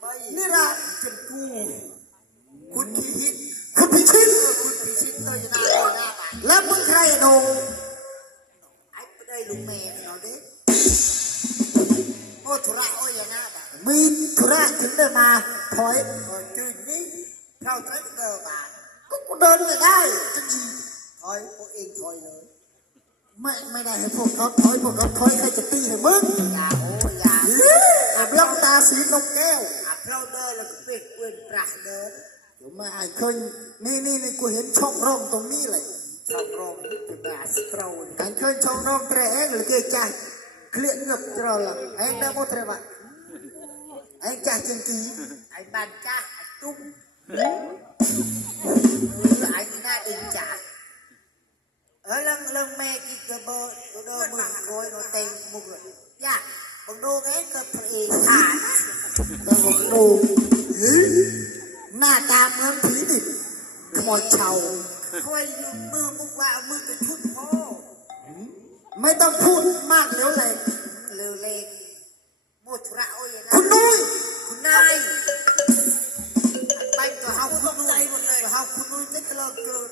นี่ละเป็นกูคุณพิชิตคุณพิชิตคุณพิชิตตัวอยู่หน้าบ้านแล้วมึงใครโดนไอ้ไปได้ลุงแม่เราเด็กโอ้ธุระโอ้ยนะบ้านมีธุระถึงได้มาถอยจืดนี้เราใช้เดินมาก็กูเดินไม่ได้จะจีถอยพวกเองถอยเลยไม่ได้ให้พวกเขาถอยพวกเขาถอยใครจะตีให้มึงอย่าโอ้อย่าอาบล้ำตาสีนกแก้วอาบเราเดินแล้วก็เปลี่ยนเปลี่ยนปลักเดินเดี๋ยวมาไอ้เคยนี่กูเห็นช่องร่องตรงนี้เลยช่องร่องจะมาสตรอไอ้เคยช่องร่องแตรเองหรือเกยใจเคลียร์เงือบตรอละไอ้ได้หมดเลยว่ะไอ้จ่าจังกีไอ้บานจ่าไอ้ตุ้มไอ้หน้าดินจ่าlần mẹ kí cơ bơ đô mừng rồi nó tên mục rồi dạ bằng đô ghé cơ phải thả cơ bằng đôหน้าตาเหมือนผีดิบขโมยเช่าค่อยมือมุกว่ามือไปทุบพ่อไม่ต้องพูดมากเร็วเลยโมทระโอ้ยนะคุณนุ้ยคุณนายไปตัวเฮาคุณนุ้ยตัวเฮาคุณนุ้ยจะเลิกเกิด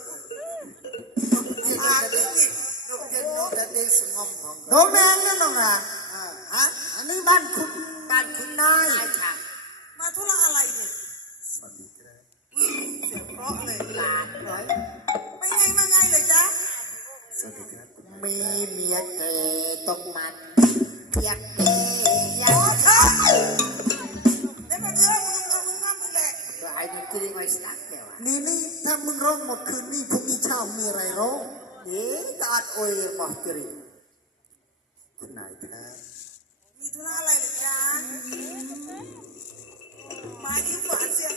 โดนแมงนั่นน้องอ่ะฮะอันนี้บ้านคุณนายค่ะมาธุระอะไรเนี่ยสวัสดีครับเสียงเพราะเลยหลานร้อยไปไงมาไงเลยจ๊ะสวัสดีครับมีเมียเกตกมันเปียกเกยาได้มาเรื่องมึงแหละไอ้นี่กินไม่สักเดียวนี่ถ้ามึงร้องหมดคืนนี่พรุ่งนี้เช้ามีอะไรร้องนี่ตาโอยหมอกจริงคุณนายครับมีธุระอะไรหรือจ๊ะมายิ้มหวานเสีย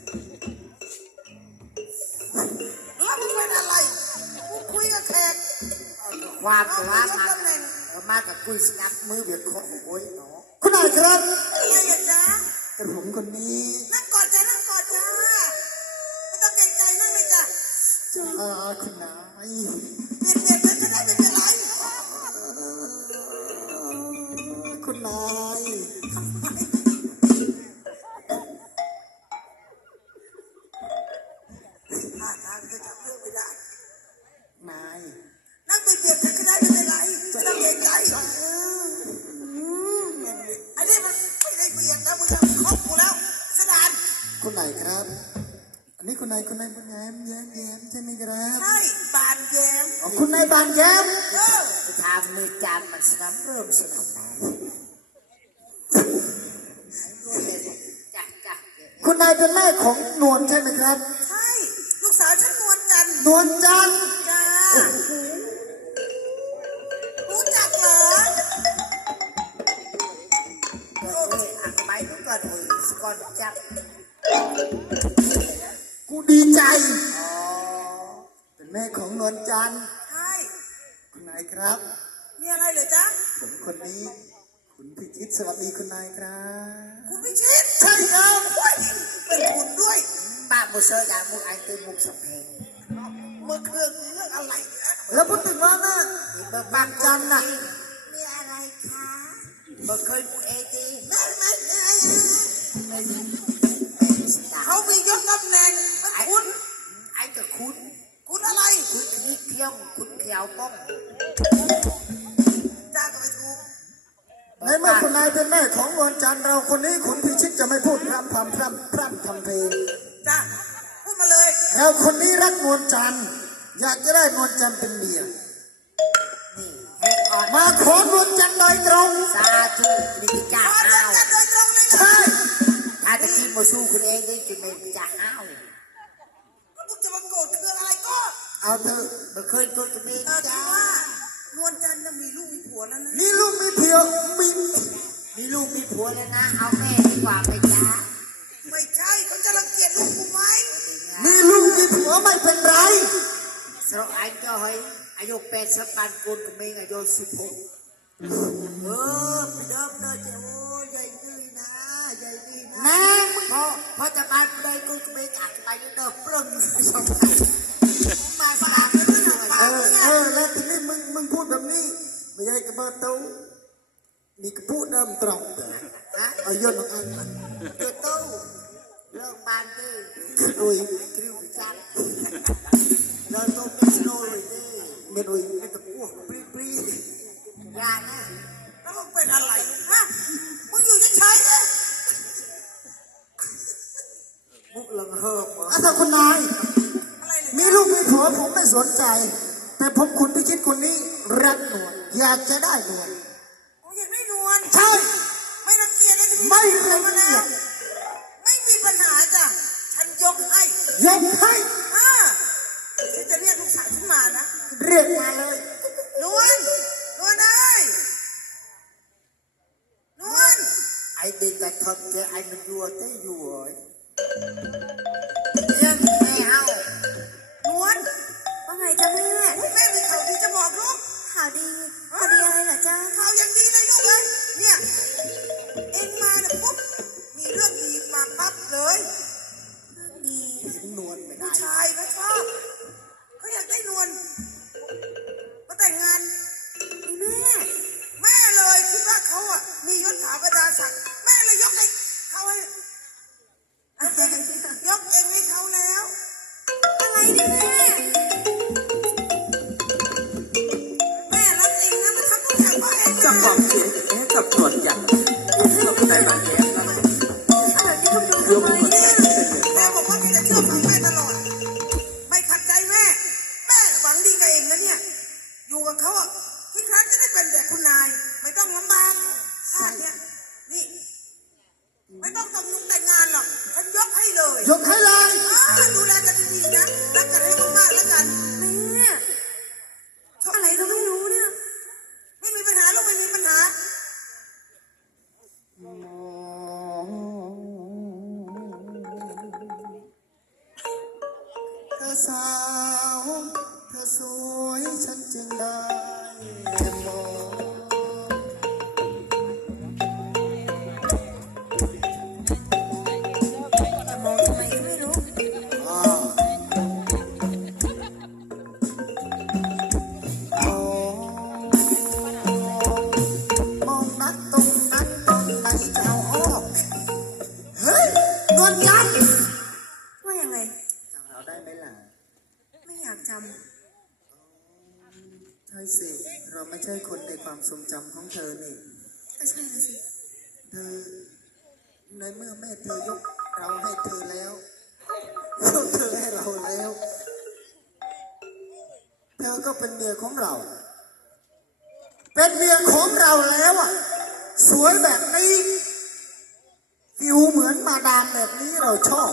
แล้วมึงเป็นอะไรกูคุยกับแขกความมากับคุยสนับมือเบียดคอโอ้ยเนาะคุณนายครับอะไรจ๊ะกระผมคนนี้นั่งกอดใจนั่งกอดจ้าไม่ต้องเกรงใจนั่งเลยจ้ะคุณนายเบียดจะได้ไม่เป็นไรคุณนายท่าทางจะจับเรื่องไม่ได้นายนั่งเบียดจะได้ไม่เป็นไรจะต้องเกรงใจอันนี้มันไม่ได้เบียดนะมึงทำครบกูแล้วสดานคุณนายครับอันนี้คุณนายแย้มใช่ไหมครับใช่บานแย้มคุณนายบานแย้มไปทำมีการมันสนับเริ่มสนับคุณนายเป็นแม่ของนวลใช่ไหมครับใช่ลูกสาวฉันนวลจันจ้ารู้จักเหรอไปดูก่อนจับกูดีใจเป็นแม่ของนวลจันทร์ใช่คุณนายครับมีอะไรเหรอจ๊ะผมคนนี้คุณพิชิตสวัสดีคุณนายครับคุณพิชิตใช่ครับเป็นคุณด้วยป้าบุษยามุกไอตีมุกสับเพลงเมื่อคืนเรื่องอะไรแล้วพูดถึงว่านะบางจันน่ะมีอะไรคะเมื่อคืนกูเอตีเขามียศตำแหน่งคุณไอ้กับคุณอะไรคุณนี่เที่ยวคุณเขียวป้องจ้าก็ไม่ถูกในเมื่อคุณนายเป็นแม่ของนวลจันทร์เราคนนี้คุณพิชิตจะไม่พูดพร่ำทำเพลงจ้าพูดมาเลยเราคนนี้รักนวลจันทร์อยากจะได้นวลจันทร์เป็นเมียมาขอนวลจันทร์โดยตรงสาธุนี่คือจ้าเอาใช่ถ้าจะกินมาสู้คุณเองนี่จะไม่จ้าเอามึงจะมาโกรธคืออะไรก็เอาเถอะมาเคยโกรธกันเองจ้านวลจันทร์น่ะมีลูกมีผัวแล้วนะมีลูกมีผัวแล้วนะเอาแม่ดีกว่าไปจ้าไม่ใช่เขาจะรังเกียจลูกกูไหมมีลูกมีผัวไม่เป็นไรสระไอ้เจ้าเฮ้ยอายุ80ปานกูนกับเมงอายุ16ไปเดิมเลยเจ้าใหญ่ดีนะแม่พอจะมาได้กูกับเมงอาจจะไปเดิมปรึงสองมาสามแล้วทีนี้มึงพูดแบบนี้ไม่ใช่กระเบิดตู้มีกระปุกเดิมตรงเด้อฮะเอาโยนลงอันเกิดตู้เรื่องบานตี้ดุยคริวจังเราต้องไม่โนเลยดิไม่ดุยไม่ตะปูปรีปรียานะแล้วมึงเป็นอะไรฮะมึงอยู่เฉยๆเลยมุกลังเฮิบเหรอถ้าคุณนายมีลูกมีผัวผมไม่สนใจแต่ผมคุณพิชิตคนนี้รักหนวลอยากจะได้หนวลอยากได้หนวลใช่ไม่รังเกียจเลยไม่รังเกียจไม่มีปัญหาจ้ะฉันยกให้ฉันจะเรียกลูกสาวฉันมานะเรียกมาเลยนวลเอ้ยนวลไอเด็กแต่คนแกไอมันยัวเต้ยัวเรื่องไม่เอานวลว่าไงจ๊ะแม่แม่มีข่าวดีจะบอกลูกข่าวดีอะไรเหรอจ๊ะข่าวอย่างดีเลยลูกเลยเนี่ยเอ็งมาเนี่ยปุ๊บมีเรื่องดีมาปั๊บเลยเรื่องดีเห็นนวลไม่ได้ผู้ชายเขาชอบเขาอยากได้นวลมาแต่งงานแม่เลยคิดว่าเขาอ่ะมียศถาบรรดาศักดิ์แม่เลยยกให้เขาให้ยกเองให้เขาแล้วอะไรเนี่ยแม่รักเองนะมันทำทุกอย่างเพราะเองจะบอกเสียงกับหนวดใหญ่ต้องใจบางแย่นะอะไรนี่ก็ดูทำไมเนี่ยแม่บอกว่าแกจะเชื่อฟังแม่ตลอดไม่ขัดใจแม่หวังดีกับเองนะเนี่ยอยู่กับเขาอ่ะที่ครั้งจะได้เป็นแบบคุณนายไม่ต้องลำบากค่ะเนี่ยนี่ไม่ต้องแต่งงานหรอกฉันยกให้เลยดูแลกันดีๆนะรักกันให้มากๆแล้วกันแม่อะไรก็ไม่รู้เนี่ยไม่มีปัญหาลูกไม่มีปัญหาเธอสาวเธอสวยฉันจึงได้มองใช่สิเราไม่ใช่คนในความทรงจำของเธอนี่ก็ใช่นะสิเธอในเมื่อแม่เธอยกเราให้เธอแล้วยกเธอให้เราแล้วเธอก็เป็นเมียของเราเป็นเมียของเราแล้วอ่ะสวยแบบนี้ผิวเหมือนมาดามแบบนี้เราชอบ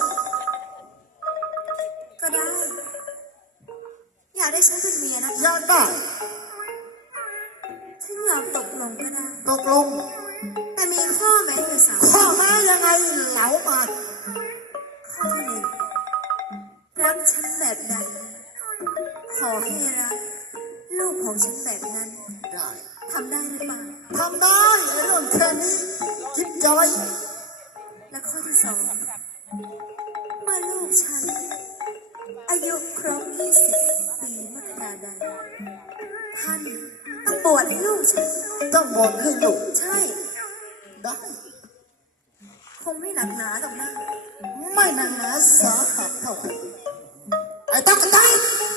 ก็ได้อยากได้ฉันเป็นเมียนะอยากได้ฉันยอมตกลงก็ได้ตกลงแต่มีข้อแม้อยู่3ข้อแม้ยังไงเหลามาข้อที่1รักฉันแบบใดขอให้รักลูกของฉันแบบนั้นได้ทำได้หรือเปล่าทำได้ไอ้เรื่องแค่นี้คิดย้อยและข้อที่2เมื่อลูกฉันอายุครบ20 ปีเมื่อคราใดท่านต้องบวชให้ลูกฉันต้องบวชให้ลูกใช่ได้คงไม่หนักหนาหรอกนะไม่หนักหนาสาหัสเท่าไหร่ไอ้ตั๊กไต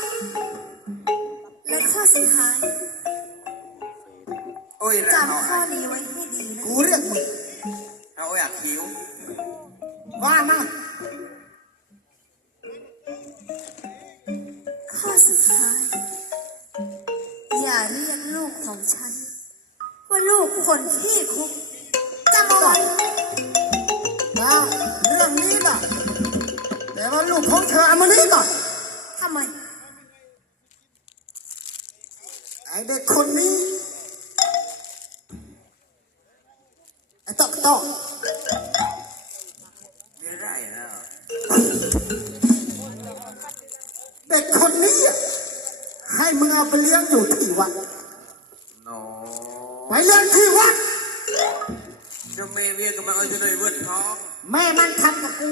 และข้อสุดท้ายจำข้อนี้ไว้ให้ดีนะกูเรียกมึงเอาอยากหิวว่ามาข้อสุดท้ายอย่าเรียกลูกของฉันว่าลูกคนขี้คุกจำเอาไว้นะเรื่องนี้นะแต่ว่าลูกของเธอเอามานี่ก่อนทำไมไอเด็กคนนี้ไอตอกไม่ได้แล้วเด็กคนนี้ให้มึงเอาไปเลี้ยงอยู่ที่วัดไปเลี้ยงที่วัดจะแม่เวียกับมันเอาอยู่ในเวทท้องแม่มันทำกับกู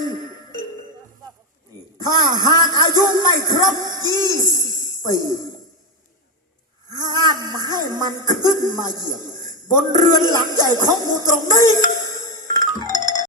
ถ้าหากอายุไม่ครบ20 ปีห้ามให้มันขึ้นมาเหยียบบนเรือนหลังใหญ่ของกูตรงนี้